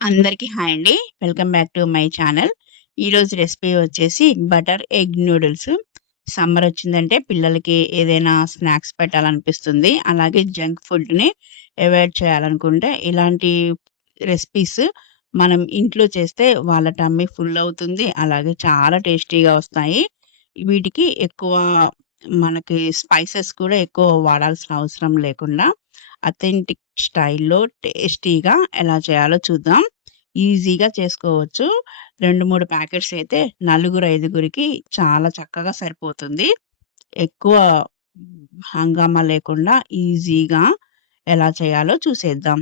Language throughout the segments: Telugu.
అందరికీ హాయ్ అండి. Welcome back to my channel. ఈరోజు రెసిపీ వచ్చేసి బటర్ ఎగ్ నూడిల్స్. సమ్మర్ వచ్చిందంటే పిల్లలకి ఏదైనా స్నాక్స్ పెట్టాలనిపిస్తుంది. అలాగే జంక్ ఫుడ్‌ని అవాయిడ్ చేయాలనుకుంటే ఇలాంటి రెసిపీస్ మనం ఇంట్లో చేస్తే వాళ్ళ టమ్మీ ఫుల్ అవుతుంది. అలాగే చాలా టేస్టీగా వస్తాయి. వీటికి ఎక్కువ మనకి స్పైసెస్ కూడా ఎక్కువ వాడాల్సిన అవసరం లేకుండా అథెంటిక్ స్టైల్‌లో టేస్టీగా ఎలా చేయాలో చూద్దాం. ఈజీగా చేసుకోవచ్చు. 2, 3 ప్యాకెట్స్ అయితే నలుగురు, ఐదుగురికి చాలా చక్కగా సరిపోతుంది. ఎక్కువ హంగామా లేకుండా ఈజీగా ఎలా చేయాలో చూసేద్దాం.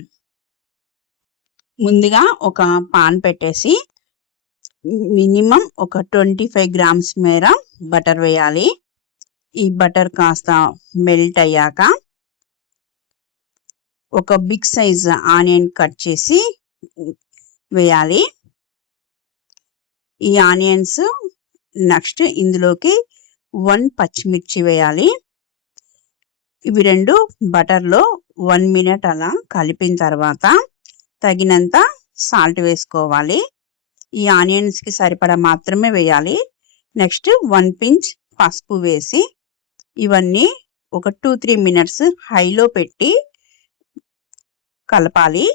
ముందుగా ఒక పాన్ పెట్టేసి మినిమమ్ ఒక 25 గ్రామ్స్ మేర బటర్ వేయాలి. ఈ బటర్ కాస్త మెల్ట్ అయ్యాక ఒక బిగ్ సైజ్ ఆనియన్ కట్ చేసి వేయాలి. ఈ ఆనియన్స్ నెక్స్ట్ ఇందులోకి 1 పచ్చిమిర్చి వేయాలి. ఇవి 2 బటర్‌లో 1 మినిట్ అలా కలిపిన తర్వాత తగినంత సాల్ట్ వేసుకోవాలి. ఈ ఆనియన్స్‌కి సరిపడా మాత్రమే వేయాలి. నెక్స్ట్ 1 పించ్ పసుపు వేసి ఇవన్నీ ఒక 2, 3 మినిట్స్ హైలో పెట్టి కలపాలి.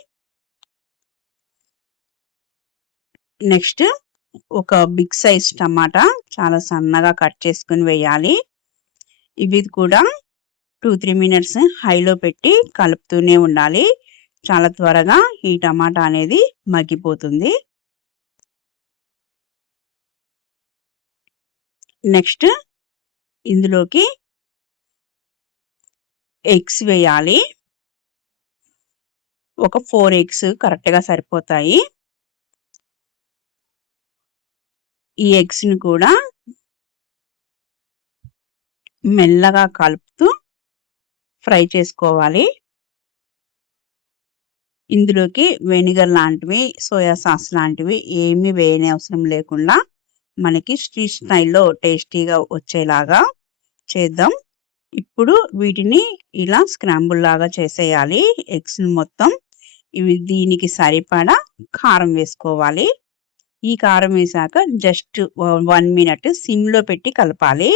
నెక్స్ట్ ఒక బిగ్ సైజ్ టమాటా చాలా సన్నగా కట్ చేసుకొని వేయాలి. ఇవి కూడా 2, 3 మినిట్స్ హైలో పెట్టి కలుపుతూనే ఉండాలి. చాలా త్వరగా ఈ టమాటా అనేది మగ్గిపోతుంది. నెక్స్ట్ ఇందులోకి ఎగ్స్ వేయాలి. ఒక 4 ఎగ్స్ కరెక్ట్‌గా సరిపోతాయి. ఈ ఎగ్స్‌ని కూడా మెల్లగా కలుపుతూ ఫ్రై చేసుకోవాలి. ఇందులోకి వెనిగర్ లాంటివి, సోయా సాస్ లాంటివి ఏమీ వేయనవసరం లేకుండా మనకి స్ట్రీట్ స్టైల్‌లో టేస్టీగా వచ్చేలాగా చేద్దాం. ఇప్పుడు వీటిని ఇలా స్క్రాంబుల్ లాగా చేసేయాలి ఎగ్స్‌ని మొత్తం. దీనికి సరిపడా కారం వేసుకోవాలి. ఈ కారం వేసాక జస్ట్ 1 మినిట్ సిమ్‌లో పెట్టి కలపాలి.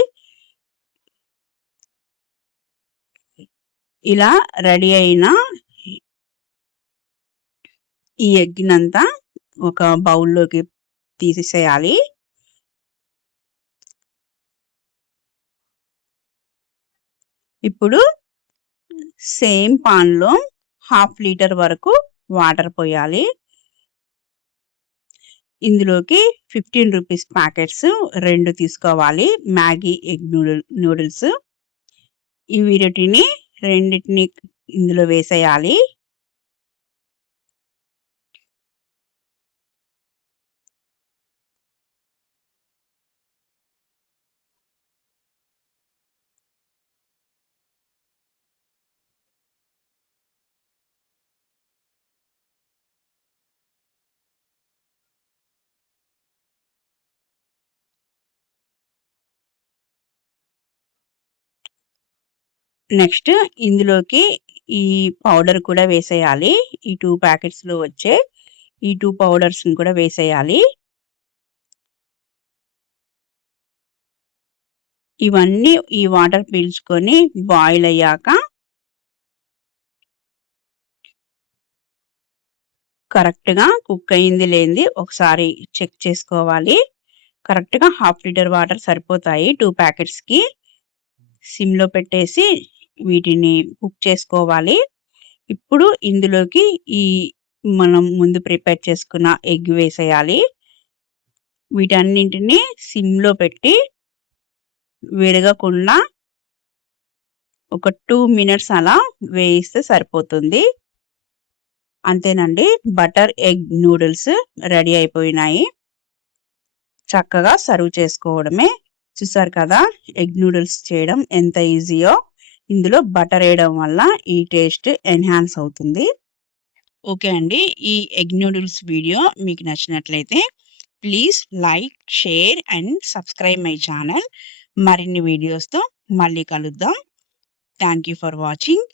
ఇలా రెడీ అయిన ఈ ఎగ్‌నంతా ఒక బౌల్‌లోకి తీసేసేయాలి. ఇప్పుడు సేమ్ పాన్‌లో 1/2 లీటర్ వరకు వాటర్ పోయాలి. ఇందులోకి 15 రూపీస్ ప్యాకెట్స్ 2 తీసుకోవాలి. Maggi egg noodles. వీటిని రెండిటిని ఇందులో వేసేయాలి. నెక్స్ట్ ఇందులోకి ఈ పౌడర్ కూడా వేసేయాలి. ఈ 2 ప్యాకెట్స్‌లో వచ్చే ఈ 2 పౌడర్స్‌ని కూడా వేసేయాలి. ఇవన్నీ ఈ వాటర్ పీల్చుకొని బాయిల్ అయ్యాక కరెక్ట్‌గా కుక్ అయింది లేనిది ఒకసారి చెక్ చేసుకోవాలి. కరెక్ట్‌గా 1/2 లీటర్ వాటర్ సరిపోతాయి 2 ప్యాకెట్స్‌కి. సిమ్‌లో పెట్టేసి వీటిని కుక్ చేసుకోవాలి. ఇప్పుడు ఇందులోకి ఈ మనం ముందు ప్రిపేర్ చేసుకున్న ఎగ్ వేసేయాలి. వీటన్నింటిని సిమ్‌లో పెట్టి విరగకుండా ఒక 2 మినిట్స్ అలా వేయిస్తే సరిపోతుంది. అంతేనండి. బటర్ ఎగ్ నూడిల్స్ రెడీ అయిపోయినాయి. చక్కగా సర్వ్ చేసుకోవడమే. చూసారు కదా ఎగ్ నూడిల్స్ చేయడం ఎంత ఈజీయో. ఇందులో బటర్ వేయడం వల్ల ఈ టేస్ట్ ఎన్హాన్స్ అవుతుంది. ఓకే అండి. ఈ ఎగ్ నూడిల్స్ వీడియో మీకు నచ్చినట్లయితే please like, share and subscribe my channel. మరిన్ని వీడియోస్‌తో మళ్ళీ కలుద్దాం. Thank you for watching.